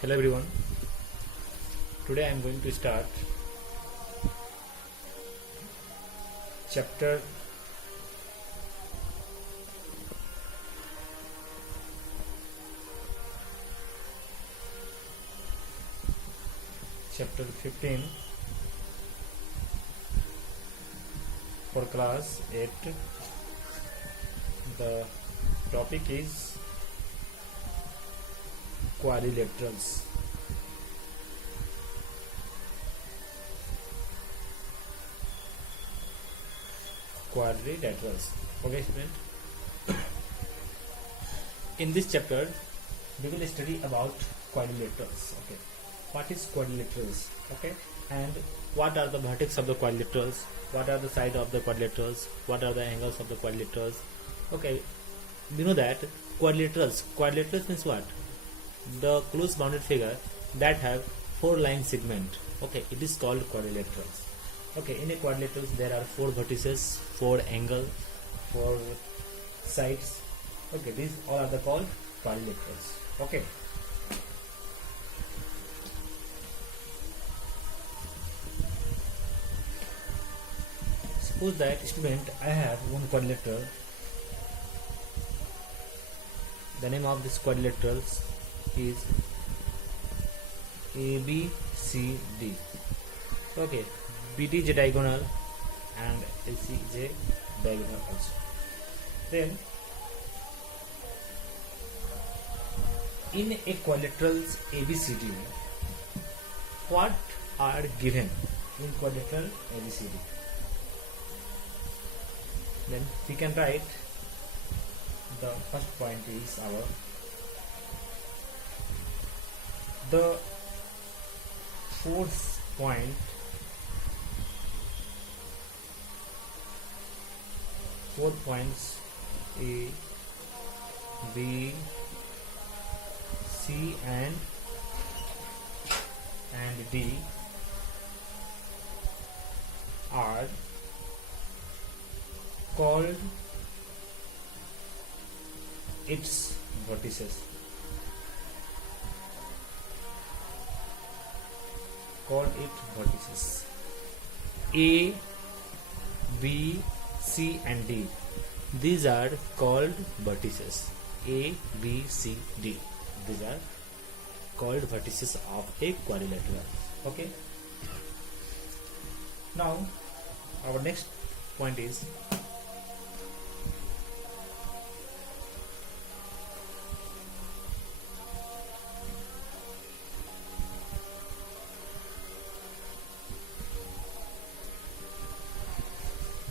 Hello everyone. Today I am going to start chapter chapter 15 for class 8. The topic is quadrilaterals. Okay, student. In this chapter, we will study about quadrilaterals. Okay, what is quadrilaterals? Okay, and what are the vertex of the quadrilaterals? What are the side of the quadrilaterals? What are the angles of the quadrilaterals? Okay, we know that quadrilaterals means what? The close bounded figure that have 4 line segment. Okay, it is called quadrilaterals. Okay, in a quadrilaterals there are 4 vertices, 4 angles, 4 sides. Okay, these all are called quadrilaterals. Okay, suppose that student, I have one quadrilateral. The name of this quadrilaterals is ABCD. Okay, BD is a diagonal and AC is a diagonal also. Then in a quadrilaterals ABCD, what are given in quadrilateral ABCD? Then we can write the first point is our the fourth point A, B, C and D are called its vertices. A, B, C and D. These are called vertices. A, B, C, D. These are called vertices of a quadrilateral. Okay. Now, our next point is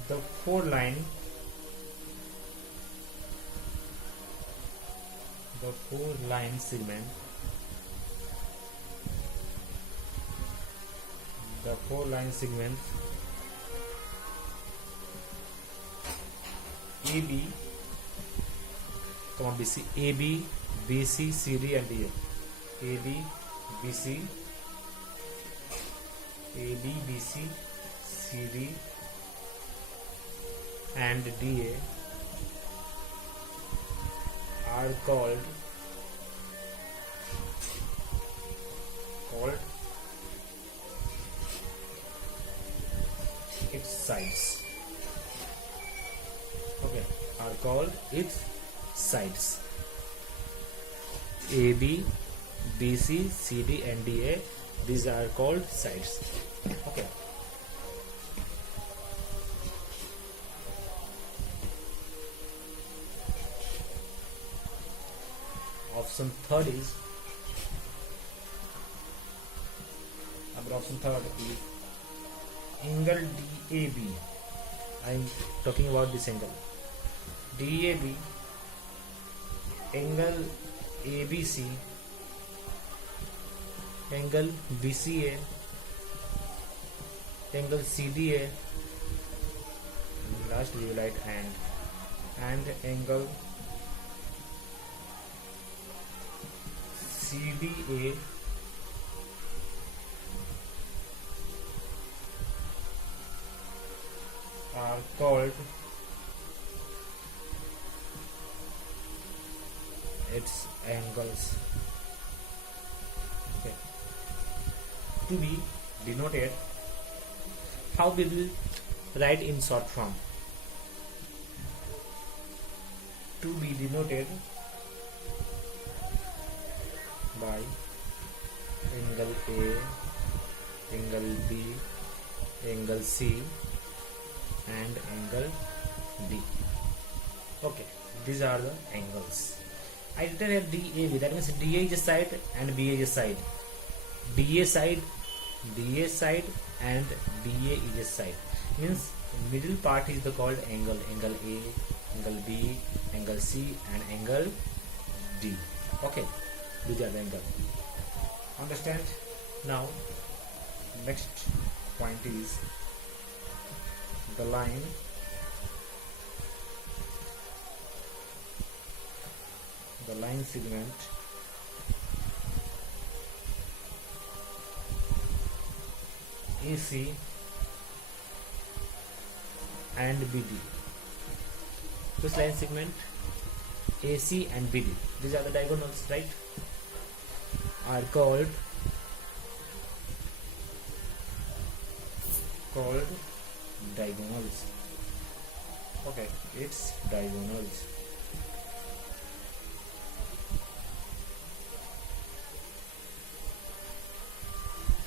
the four line segment. The 4 line segments AB, BC, AB, BC, CD and DA. AB, BC, CD and DA are called its sides. Okay, are called its sides. AB, BC, CD and DA, these are called sides. Okay. Option third is angle DAB. I am talking about this angle DAB, angle ABC, angle BCA, angle CDA, last we will write and angle CDA are called its angles. to be denoted, how we will write in short form? To be denoted by angle A, angle B, angle C and angle D. Okay, these are the angles. I written here DAB, that means DA is a side and BA is a side. DA side and DA is a side. Means middle part is the called angle. Angle A, angle B, angle C and angle D. Okay, these are the angle. Understand? Now next point is the line segment AC and BD. This line segment AC and BD, these are the diagonals, right, are called diagonals. Okay, it's diagonals.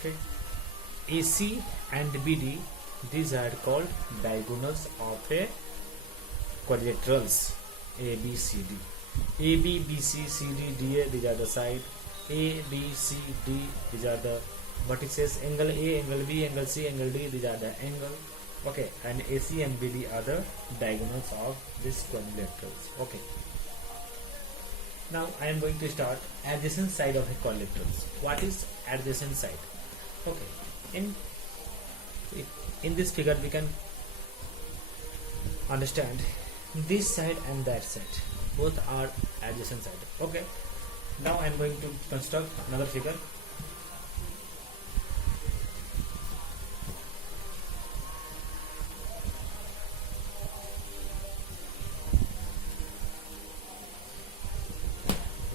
Okay, AC and BD, these are called diagonals of a quadrilaterals A, B, C, D. A, B, B, C, C, D, D, A, these are the side. A, B, C, D, these are the vertices. Angle A, angle B, angle C, angle D, these are the angle. Okay, and AC and BD are the diagonals of this quadrilaterals. Okay. Now I am going to start adjacent side of a quadrilaterals. What is adjacent side? Okay, in this figure we can understand this side and that side, both are adjacent side. Okay, now I am going to construct another figure.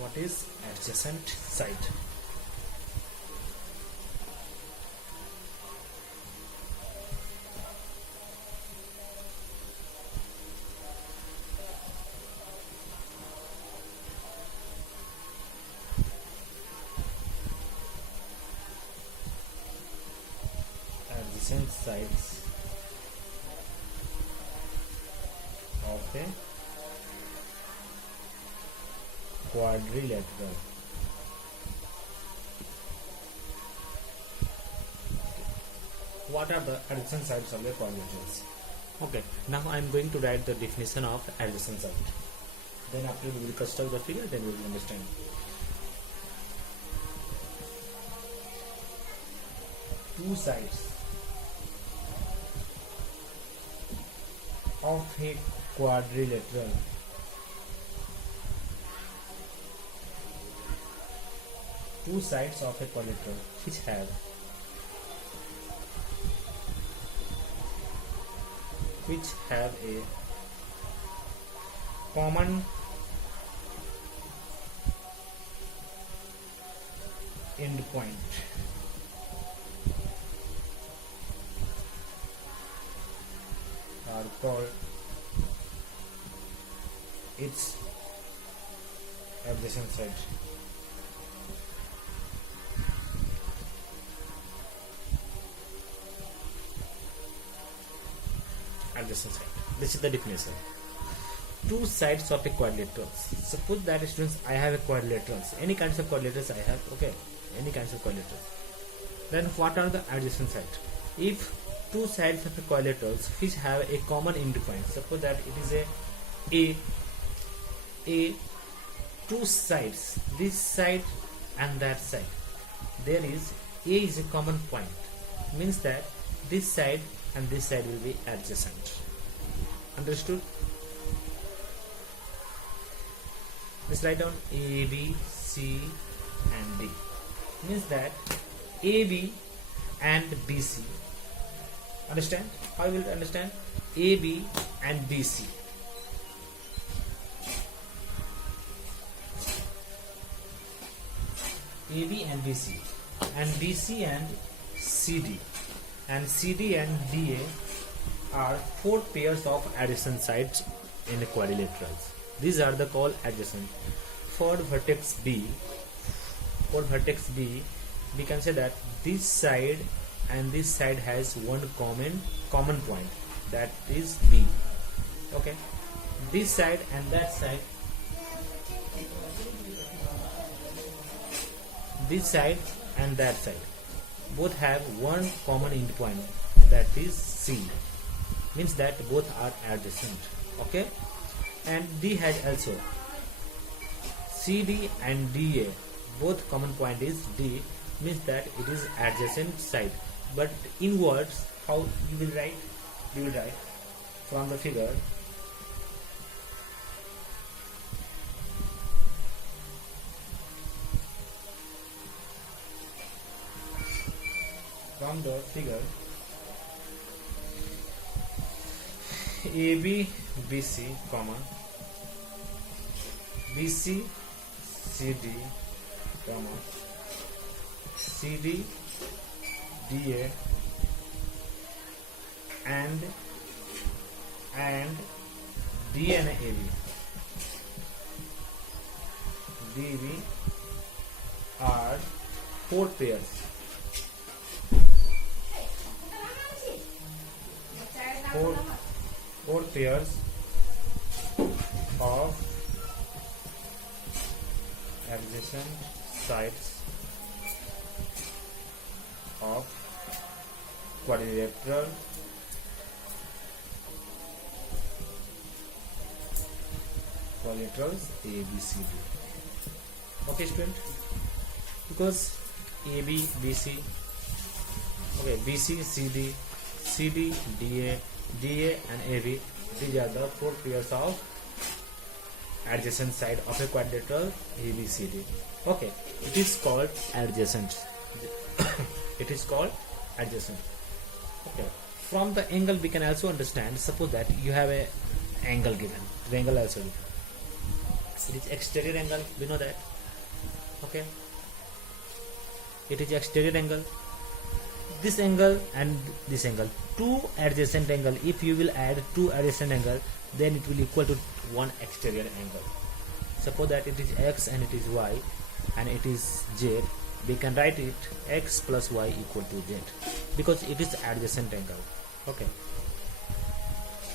What is adjacent side? Adjacent sides of a quadrilateral. What are the adjacent sides of the quadrilaterals? Okay, now I am going to write the definition of adjacent side. Then after we will construct the figure, then we will understand. Two sides of a quadrilateral which have a common end point are called its adjacent side. Adjacent side. This is the definition. Two sides of a quadrilateral. Suppose that students, I have a quadrilaterals. Any kinds of quadrilaterals I have. Okay, any kinds of quadrilaterals. Then what are the adjacent sides? If two sides of a quadrilaterals which have a common end point. Suppose that it is a two sides, this side and that side. There is A is a common point. Means that this side and this side will be adjacent. Understood? Let's write down A, B, C and D. Means that AB and BC. Understand? How will you understand? AB and BC. AB and BC. And BC and CD, and CD and DA are four pairs of adjacent sides in quadrilaterals. These are the called adjacent. For vertex B, we can say that this side and this side has one common point, that is B. Okay, this side and that side, this side and that side both have one common endpoint, that is C. Means that both are adjacent. Okay, and D has also CD and DA both common point is D, means that it is adjacent side. But in words, how you will write? You will write from the figure. From the figure, AB BC, comma BC CD, comma CD DA, and D and AB, DB are four pairs. Four pairs of adjacent sides of quadrilateral quadrilaterals ABCD. Okay, student, because AB BC, okay, BC CD, CD DA, DA and AB, these are the four pairs of adjacent side of a quadrilateral ABCD. Okay, it is called adjacent. It is called adjacent. Okay, from the angle we can also understand. Suppose that you have a angle given, the angle also given. It is exterior angle, we know that. Okay, it is exterior angle. This angle and this angle, two adjacent angle. If you will add two adjacent angle, then it will equal to one exterior angle. Suppose that it is X and it is Y and it is Z. We can write it X plus Y equal to Z, because it is adjacent angle. Okay.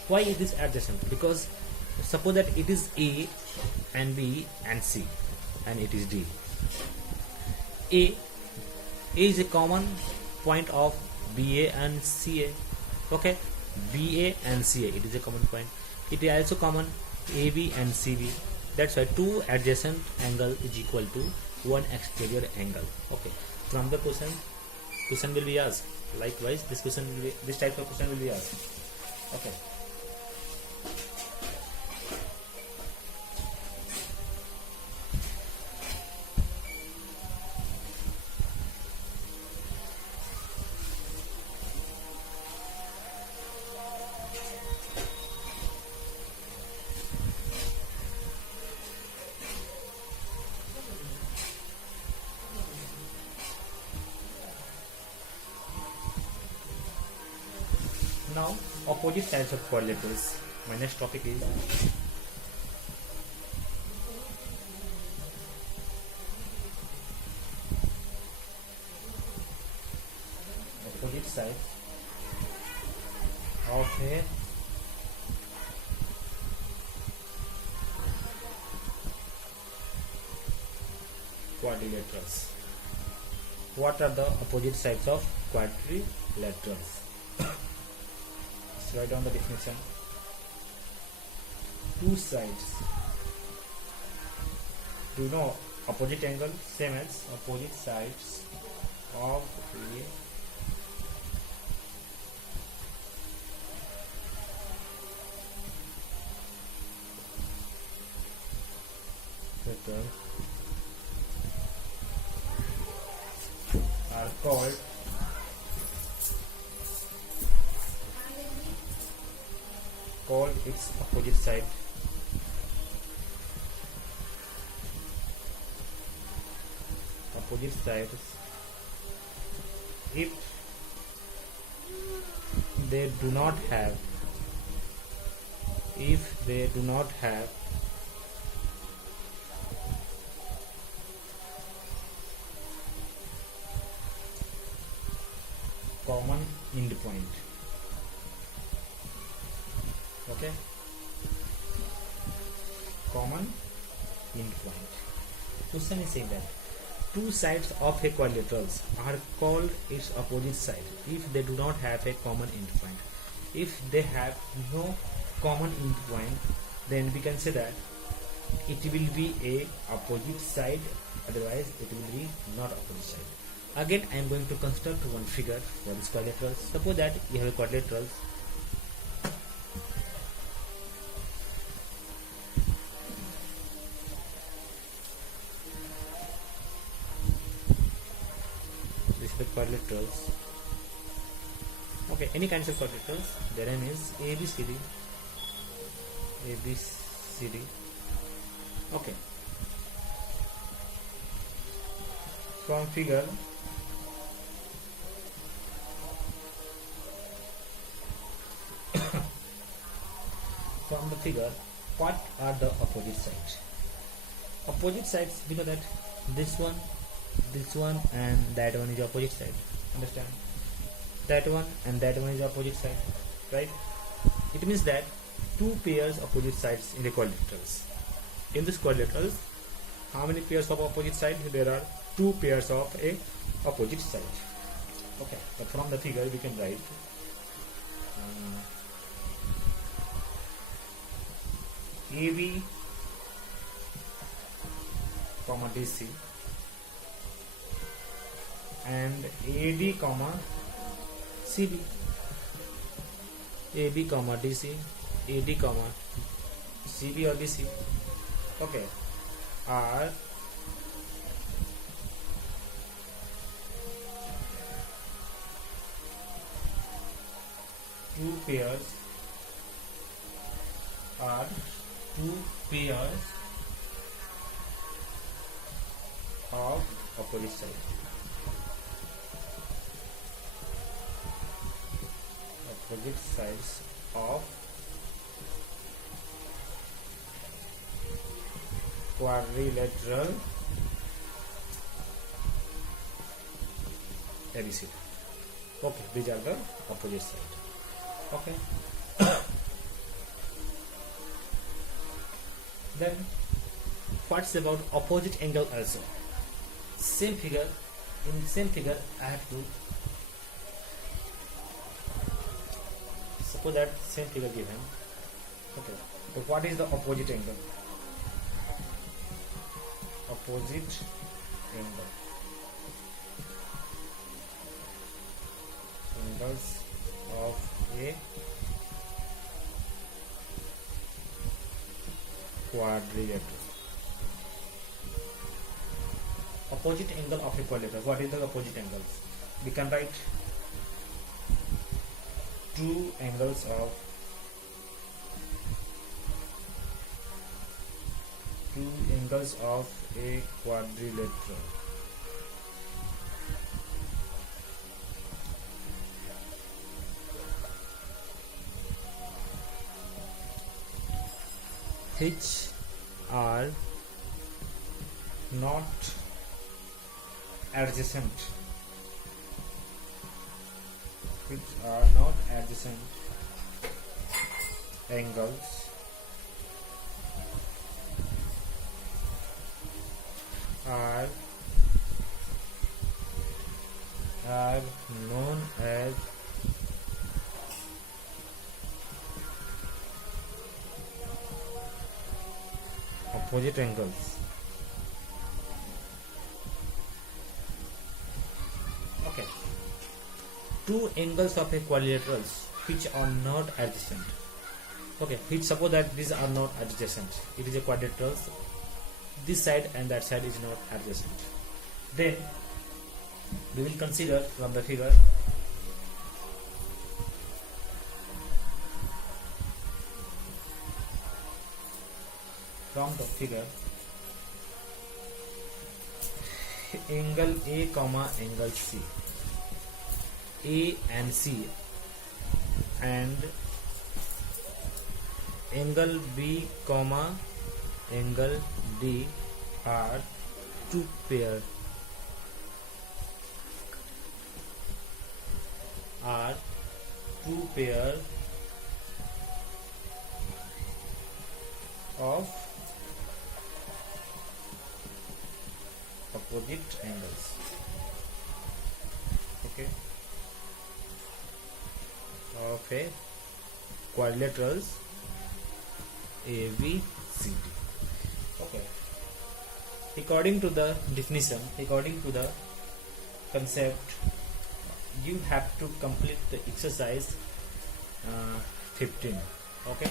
Why it is adjacent? Because suppose that it is A and B and C and it is D. A is a common point of BA and CA. Okay, BA and CA, it is a common point. It is also common AB and CB. That's why two adjacent angle is equal to one exterior angle. Okay, from the question will be asked. Likewise, this type of question will be asked. Okay. Now, opposite sides of quadrilaterals. My next topic is opposite sides of a quadrilaterals. What are the opposite sides of quadrilaterals? Write down the definition. Two sides. Do you know opposite angle? Same as opposite sides of a vector are called its opposite side. Opposite sides if they do not have common endpoint. Okay, common endpoint. Question is saying that two sides of a quadrilaterals are called its opposite side if they do not have a common endpoint. If they have no common endpoint, then we can say that it will be a opposite side, otherwise it will be not opposite side. Again, I am going to construct one figure for this quadrilateral. Suppose that you have a quadrilateral. This is the quadrilaterals. Okay, any kinds of quadrilaterals. Their name is ABCD. ABCD. Okay. From figure, from the figure, what are the opposite sides? Opposite sides, because that this one and that one is opposite side. Understand? That one and that one is opposite side, right? It means that two pairs opposite sides in the quadrilaterals. In this quadrilaterals, how many pairs of opposite side? There are two pairs of a opposite side. Okay, but from the figure we can write AB comma DC and AD comma CB. AB comma DC, AD comma CB or DC. Okay, are two pairs of opposite side. Opposite sides of quadrilateral ABC. Okay, these are the opposite sides. Okay. Then what's about opposite angle also? Same figure, in same figure I have to suppose that same figure given. Okay, so what is the opposite angle? Opposite angle, angles of a quadrilateral. Opposite angle of a quadrilateral. What is the opposite angles? We can write two angles of a quadrilateral. Which are not adjacent. Angles are known as opposite angles. Okay, two angles of a quadrilaterals which are not adjacent. Okay, which suppose that these are not adjacent. It is a quadrilateral. This side and that side is not adjacent. Then we will consider from the figure angle A comma angle C. A and C and angle B comma angle D are two pair of opposite angles. Okay, of a quadrilaterals ABCD. Okay, according to the definition, according to the concept, you have to complete the exercise 15. Okay,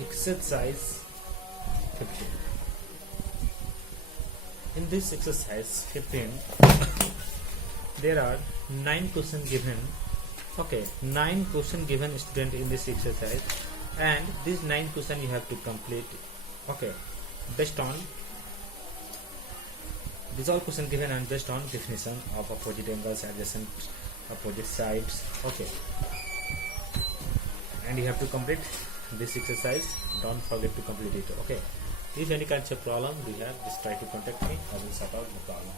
exercise 15. In this exercise 15, there are 9 questions given. Okay, 9 questions given student in this exercise, and these 9 questions you have to complete. Okay, based on these all questions given and based on definition of opposite angles, adjacent, opposite sides. Okay, and you have to complete this exercise. Don't forget to complete it. Okay, if any kinds of problem we have, just try to contact me. I will sort out the problem.